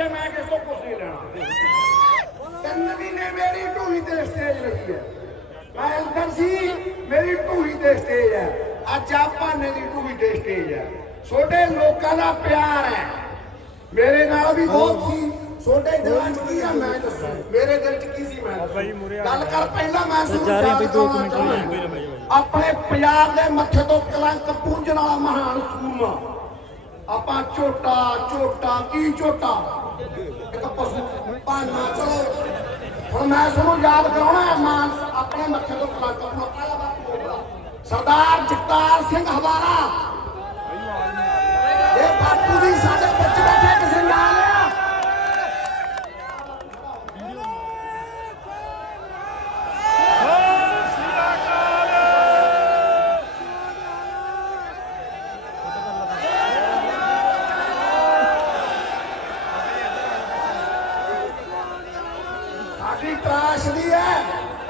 ਤੇ ਮੈਂ ਕਿਸ ਤੋਂ ਕੁਝ ਨਹੀਂ ਲੈਣਾ। ਤਿੰਨ ਮਹੀਨੇ ਮੇਰੀ ਢੂਹੀ ਤੇ ਸਟੇਜ ਲੱਗੀ ਹੈ। ਮੈਂ ਅੰਦਰ ਸੀ ਮੇਰੀ ਢੂਹੀ ਤੇ ਸਟੇਜ ਹੈ। ਅੱਜ ਆਪਾਂ ਨੇ ਦੀ ਢੂਹੀ ਤੇ ਸਟੇਜ ਹੈ। ਛੋਟੇ ਲੋਕਾਂ ਦਾ ਪਿਆਰ ਹੈ। ਮੇਰੇ ਨਾਲ ਵੀ ਬਹੁਤ ਸੀ। ਛੋਟੇ ਦਿਲਾਂ 'ਚ ਕੀ ਆ ਮੈਂ ਦੱਸਾਂ। ਮੇਰੇ ਦਿਲ 'ਚ ਕੀ ਸੀ ਮੈਂ ਗੱਲ ਕਰ ਪਹਿਲਾਂ ਮੈਂ ਸੁਣਾਰਿਆ ਬਈ 2 ਮਿੰਟ ਆਪਣੇ ਪੰਜਾਬ ਦੇ ਮੱਥੇ ਤੋਂ ਕਲੰਕ ਪੂੰਝਣ ਵਾਲਾ ਮਹਾਨ ਸੂਰਮਾ। ਆਪਾਂ ਝੋਟਾ ਝੋਟਾ ਕੀ ਝੋਟਾ ਇੱਕ ਪਸ਼ੂ ਪਾਣਾ ਚਲੋ ਹੁਣ ਮੈਂ ਤੁਹਾਨੂੰ ਯਾਦ ਕਰਾਉਣਾ ਮਾਨ ਆਪਣੇ ਮੱਥੇ ਤੋਂ ਕਲੰਕ ਪੂੰਝਣ ਸਰਦਾਰ ਜਗਤਾਰ ਸਿੰਘ ਹਵਾਰਾ ਸਾਡੀ ਤਰਾਸ਼ ਦੀ ਹੈ।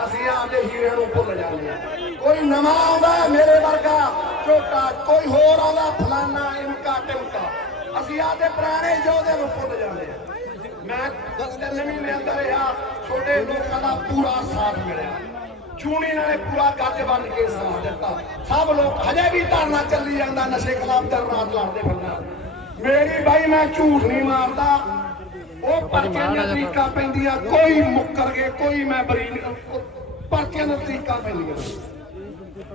ਅਸੀਂ ਆਪਦੇ ਹੀਰਿਆਂ ਨੂੰ ਭੁੱਲ ਜਾਂਦੇ ਹਾਂ। ਕੋਈ ਨਵਾਂ ਆਉਂਦਾ ਮੇਰੇ ਵਰਗਾ, ਝੋਟਾ, ਕੋਈ ਹੋਰ ਆਉਂਦਾ, ਫਲਾਨਾ ਇਨਕਾ ਟਿਮਕਾ। ਅਸੀਂ ਆਪਦੇ ਪੁਰਾਣੇ ਯੋਧੇ ਨੂੰ ਭੁੱਲ ਜਾਂਦੇ ਹਾਂ। ਮੈਂ ਤਿੰਨ ਮਹੀਨੇ ਅੰਦਰ ਰਿਹਾ ਛੋਟੇ ਲੋਕਾਂ ਦਾ ਪੂਰਾ ਸਾਥ ਮਿਲਿਆ। ਚੂਣੀ ਨਾਲੇ ਪੂਰਾ ਗੱਜ ਬਣ ਕੇ ਸਾਥ ਦਿੱਤਾ। ਸਭ ਲੋਕ ਹਜੇ ਵੀ ਧਰਨਾ ਚੱਲੀ ਜਾਂਦਾ, ਨਸ਼ੇ ਖਿਲਾਫ ਧਰਨਾ ਲੜਦੇ ਫਿਰਨਾ ਮੇਰੀ ਬਾਈ, ਮੈਂ ਝੂਠ ਨਹੀਂ ਮਾਰਦਾ। ਉਹ ਪਰਚੇ ਦੀਆਂ ਪੈਂਦੀਆਂ, ਕੋਈ ਮੁੱਕਰ ਗਏ, ਕੋਈ ਮੈਂ ਬਰੀ ਪਰਚੇ ਦੀਆਂ ਪੈਂਦੀਆਂ।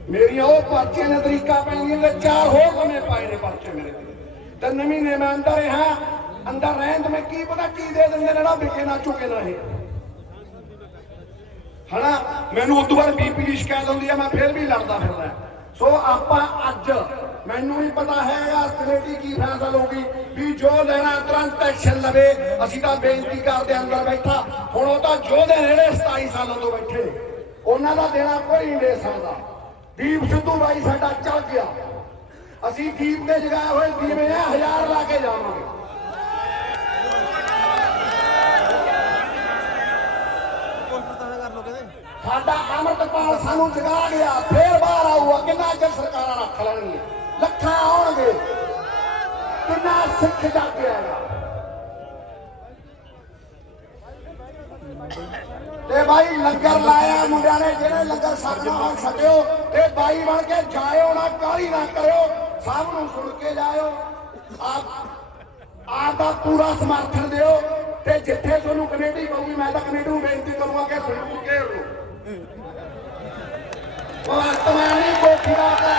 ਮੇਰੀਆਂ ਉਹ ਪਰਚੇ ਦੀਆਂ ਪੈਂਦੀਆਂ ਤੇ ਚਾਰ ਹੋਰ ਕਮੇ ਪਾਏ ਨੇ ਪਰਚੇ ਮੇਰੇ ਤੇ ਤਿੰਨ ਮਹੀਨੇ ਮੈਂ ਅੰਦਰ ਰਿਹਾ, ਅੰਦਰ ਰਹਿਣ ਤੇ ਮੈਂ ਕੀ ਪਤਾ ਕੀ ਦੇ ਦਿੰਦੇ ਨੇ ਨਾ, ਵਿਕੇ ਨਾ, ਚੁੱਕੇ ਨਾ ਇਹ ਹਨਾ, ਮੈਨੂੰ ਉਦੋਂ ਬਾਅਦ ਬੀਪੀ ਦੀ ਸ਼ਿਕਾਇਤ ਹੁੰਦੀ ਆ, ਮੈਂ ਫਿਰ ਵੀ ਲੜਦਾ ਫਿਰਦਾ। ਸੋ ਆਪਾਂ ਅੱਜ ਮੈਨੂੰ ਵੀ ਪਤਾ ਹੈਗਾ ਕਮੇਟੀ ਕੀ ਫੈਸਲਾ ਲਊਗੀ ਵੀ ਜੋ ਲੈਣਾ ਤੁਰੰਤ ਐਕਸ਼ਨ ਲਵੇ। ਅਸੀਂ ਤਾਂ ਬੇਨਤੀ ਕਰਦੇ ਅੰਦਰ ਬੈਠਾ। ਹੁਣ ਉਹ ਤਾਂ ਯੋਧੇ ਨੇੜੇ 27 ਸਾਲਾਂ ਤੋਂ ਬੈਠੇ। ਨੇ। ਉਹਨਾਂ ਦਾ ਦੇਣਾ ਕੋਈ ਨਹੀਂ ਦੇ ਸਕਦਾ। ਦੀਪ ਸਿੱਧੂ ਬਾਈ ਸਾਡਾ ਚੱਲ ਗਿਆ। ਅਸੀਂ ਦੀਪ ਦੇ ਜਗਾਏ ਹੋਏ ਦੀਵੇ ਆ ਹਜ਼ਾਰ ਲਾ ਕੇ ਜਾਵਾਂਗੇ। ਸਾਡਾ ਅਮਰਤਪਾਲ ਸਾਨੂੰ ਜਗਾ ਗਿਆ। ਫੇਰ ਬਾਹਰ ਆਊਗਾ। ਕਿੰਨਾ ਚਿਰ ਸਰਕਾਰਾਂ ਰੱਖ ਲੈਣਗੀਆਂ? ਲੱਖਾਂ ਆਉਣਗੇ ਕਿੰਨਾ ਸਿੱਖ ਜਾਗਿਆ ਤੇ ਬਾਈ ਲੰਗਰ ਲਾਇਆ ਮੁੰਡਿਆਂ ਨੇ ਜਿਹੜੇ ਲੰਗਰ ਛਕਣਾ ਹੋਣ ਛਕਿਓ ਤੇ ਬਾਈ ਬਣ ਕੇ ਜਾਇਓ ਨਾ ਕਾਲੀ ਨਾ ਕਰਿਓ ਸਭ ਨੂੰ ਸੁਣ ਕੇ ਜਾਇਓ। ਆਪ ਆਪ ਦਾ ਪੂਰਾ ਸਮਰਥਨ ਦਿਓ ਤੇ ਜਿੱਥੇ ਤੁਹਾਨੂੰ ਕਮੇਟੀ ਕਹੂਗੀ ਮੈਂ ਤਾਂ ਕਮੇਟੀ ਨੂੰ ਬੇਨਤੀ ਕਰੂੰਗਾ ਕਿ ਸੁਣੋ ਕੇ ਉਹ ਆਤਮਾਨੀ ਕੋਠੀਆ ਦਾ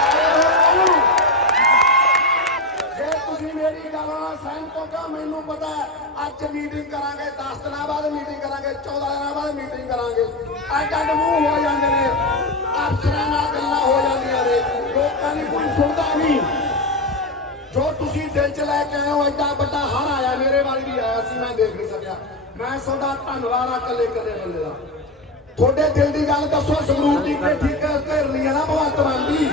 ਜੇ ਤੁਸੀਂ ਮੇਰੀ ਗੱਲ ਨਾਲ ਸਹਿਮਤ ਹੋ ਮੈਨੂੰ ਪਤਾ ਅੱਜ ਮੀਟਿੰਗ ਕਰਾਂਗੇ 10 ਦਿਨਾਂ ਬਾਅਦ ਮੀਟਿੰਗ ਕਰਾਂਗੇ 14 ਦਿਨਾਂ ਬਾਅਦ ਮੀਟਿੰਗ ਕਰਾਂਗੇ। ਅੱਜ ਅੱਡ ਮੂੰਹ ਹੋ ਜਾਂਦੇ ਨੇ, ਅਫਸਰਾਂ ਨਾਲ ਗੱਲਾਂ ਹੋ ਜਾਂਦੀਆਂ ਨੇ, ਲੋਕਾਂ ਦੀ ਕੋਈ ਸੁਣਦਾ ਨਹੀਂ। ਜੋ ਤੁਸੀਂ ਦਿਲ ਚ ਲੈ ਕੇ ਆਏ ਹੋ ਐਡਾ ਵੱਡਾ ਹਰ ਆਇਆ, ਮੇਰੇ ਵੱਲ ਵੀ ਆਇਆ ਸੀ, ਮੈਂ ਦੇਖ ਨਹੀਂ ਸਕਿਆ। ਮੈਂ ਤੁਹਾਡਾ ਧੰਨਵਾਦ ਆ ਇਕੱਲੇ ਇਕੱਲੇ ਬੰਦੇ ਦਾ। ਤੁਹਾਡੇ ਦਿਲ ਦੀ ਗੱਲ ਦੱਸੋ, ਸੰਗਰੂਰ ਦੀ ਕਿ ਠੀਕ ਹੈ ਨਾ ਭਗਵੰਤ ਮਾਨ ਦੀ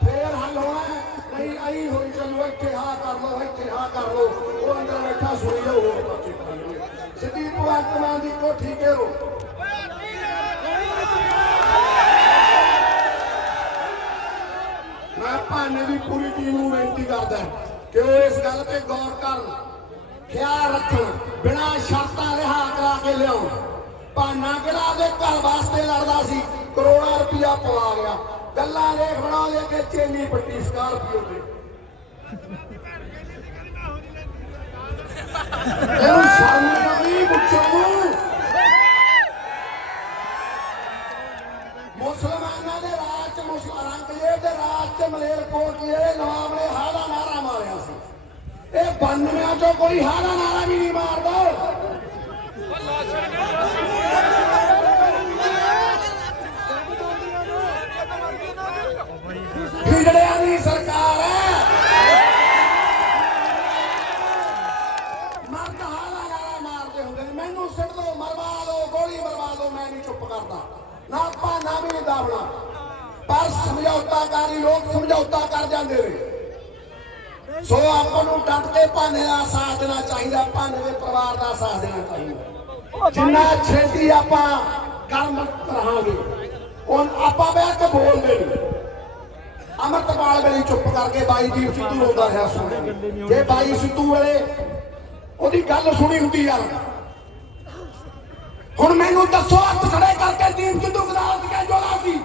ਫੇਰ ਹੱਲ ਹੋਣਾ ਹੈ। ਨਹੀਂ ਹੋਈ, ਚਲੋ ਇੱਥੇ ਹਾਂ ਕਰ ਲਓ, ਇੱਥੇ ਹਾਂ ਕਰ ਲਓ। ਉਹ ਅੰਦਰ ਬੈਠਾ ਸੁਣੀ ਜਾਓ ਹੋਰ ਬਾਕੀ ਕਰਾਂਗੇ। ਸਿੱਧੀ ਭਗਵੰਤ ਮਾਨ ਦੀ ਕੋਠੀ ਘੇਰੋ ਮੈਂ ਭਾਨੇ ਦੀ ਪੂਰੀ ਟੀਮ ਨੂੰ ਬੇਨਤੀ ਕਰਦਾ ਕਿ ਉਹ ਇਸ ਗੱਲ ਤੇ ਗੌਰ ਕਰਨ ਖਿਆਲ ਰੱਖਣ, ਬਿਨਾਂ ਸ਼ਰਤਾਂ ਰਿਹਾ ਕਰਾ ਕੇ ਲਿਆਉਣ ਭਾਨਾ ਕਿਹੜਾ ਦੇ ਘਰ ਵਾਸਤੇ ਲੜਦਾ ਸੀ, ਕਰੋੜਾਂ ਰੁਪਇਆ ਪਵਾ ਗਿਆ ਗੱਲਾਂ ਦੇਖ ਬਣਾ ਲੈ ਕੇ ਚੇਨੀ ਪੱਟੀ ਸਕਾਰਪੀਓ ਤੇ। ਇਹਨੂੰ ਸ਼ਰਮ ਨਹੀਂ ਮੁੱਛੋ ਮੁਸਲਮਾਨਾਂ ਦੇ ਰਾਜ ਚ ਮੁਸਲਮਾਨ ਰੰਗਲੇ ਦੇ ਰਾਜ ਚ ਮਲੇਰਕੋਟ ਜਿਹੜੇ ਨਵਾਬ ਨੇ ਹਾਦਾ ਨਾਰਾ ਮਾਰਿਆ ਸੀ ਇਹ 92 ਚੋਂ ਕੋਈ ਹਾਦਾ ਨਾਰਾ ਵੀ ਨਹੀਂ ਮਾਰਦਾ ਹਿਜੜਿਆਂ ਦੀ ਸਰਕਾਰ ਹੈ ਮਰਦ ਹਾਦਾ ਨਾਰਾ ਮਾਰਦੇ ਹੁੰਦੇ ਨੇ ਮੈਨੂੰ ਸਿੱਟ ਦੋ ਮਰਵਾ ਦੋ ਗੋਲੀ ਮਰਵਾ ਦੋ ਮੈਂ ਨਹੀਂ ਚੁੱਪ ਕਰਦਾ ਨਾ ਭਾਨਾ ਵੀ ਨਹੀਂ ਦਾਵਣਾ ਪਰ ਸਮਝੌਤਾ ਕਰੀ ਲੋਕ ਸਮਝੌਤਾ ਕਰ ਜਾਂਦੇ ਨੇ। ਸੋ ਆਪਾਂ ਨੂੰ ਡਟ ਕੇ ਭਾਨੇ ਦਾ ਸਾਥ ਦੇਣਾ ਚਾਹੀਦਾ ਭਾਨੇ ਦੇ ਪਰਿਵਾਰ ਦਾ ਸਾਥ ਦੇਣਾ ਚਾਹੀਦਾ। ਜਿੰਨਾ ਛੇਤੀ ਆਪਾਂ ਕਰਮ ਰਹਾਂਗੇ ਉਹ ਆਪਾਂ ਬਹਿ ਕੇ ਬੋਲਦੇ ਨਹੀਂ ਅਮਰਤਪਾਲ ਵੇਲੇ ਚੁੱਪ ਕਰਕੇ ਬਾਈ ਜੀ ਸਿੱਧੂ ਰੋਂਦਾ ਰਿਹਾ ਸੁਣਿਆ ਜੇ ਬਾਈ ਸਿੱਧੂ ਵੇਲੇ ਉਹਦੀ ਗੱਲ ਸੁਣੀ ਹੁੰਦੀ ਯਾਰ ਹੁਣ ਮੈਨੂੰ ਦੱਸੋ ਹੱਥ ਖੜੇ ਕਰਕੇ ਦੀਪ ਸਿੱਧੂ ਗਦਾਸ ਕੇ ਜੋੜਾ ਸੀ।